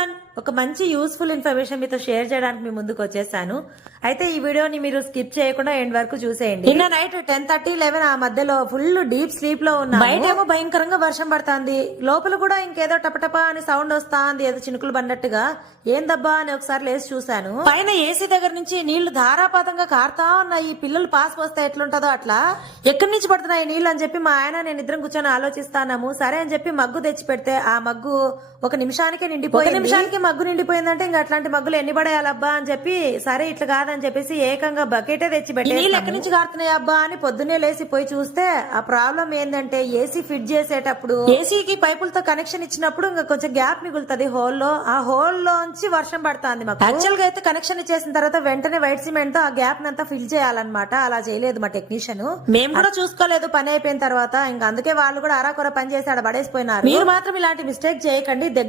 Everyone, ఒక మంచి useful information మీతో షేర్ చేయడానికి మీ ముందుకు వచ్చేసాను. అయితే ఈ వీడియోని మీరు స్కిప్ చేయకుండా ఎండ్ వరకు చూసేయండి. నిన్న నైట్ 10:30, 11 ఆ మధ్యలో ఫుల్ డీప్ స్లీప్ లో ఉన్నా. బయటేమో భయంకరంగా వర్షం పడుతుంది, లోపల కూడా ఇంకేదో టపటపా అని సౌండ్ వస్తాంది, ఏదో చినుకులు పడినట్టుగా. ఏందబ్బా అని ఒకసారి లేచి చూశాను. పైన ఏసీ దగ్గర నుంచి నీళ్లు ధారాపాతంగా కారుతా ఉన్నాయి. పిల్లలు పాస్ పోస్తే ఎట్లుంటదో అట్లా. ఎక్కడి నుంచి పడుతున్నాయి నీళ్లు అని చెప్పి మా ఆయన నేను ఇద్దరం కూర్చొని ఆలోచిస్తాము. సరే అని చెప్పి మగ్గు తెచ్చి పెడితే ఆ మగ్గు ఒక నిమిషానికే నిండిపోయింది. నిమిషానికి మగ్గు నిండిపోయిందంటే ఇంకా అట్లాంటి మగ్గులు ఎన్ని పడేయాలబ్బా అని చెప్పి, సరే ఇట్లా కాదని చెప్పేసి ఏకంగా బకెటే తెచ్చి పెట్టి నీళ్ళు ఎక్కడి నుంచి కారుతున్నాయి అబ్బా అని పొద్దున్నే లేసి పోయి చూస్తే ఆ ప్రాబ్లం ఏంటంటే ఏసీ ఫిట్ చేసేటప్పుడు ఏసీకి పైపులతో కనెక్షన్ ఇచ్చినప్పుడు ఇంకా కొంచెం గ్యాప్ మిగులుతుంది హోల్లో. ఆ హోల్ లోంచి వర్షం పడుతుంది. మాకు యాక్చువల్ గా అయితే కనెక్షన్ ఇచ్చేసిన తర్వాత వెంటనే వైట్ సిమెంట్ తో ఆ గ్యాప్ నంతా ఫిల్ చేయాలన్నమాట. అలా చేయలేదు మా టెక్నీషియన్. మేము కూడా చూసుకోలేదు పని అయిపోయిన తర్వాత. ఇంకా అందుకే వాళ్ళు కూడా అరాకొర పని చేసి ఆడ పడేసిపోయినారు. మీరు మాత్రం ఇలాంటి మిస్టేక్ చేయకండి. దగ్గర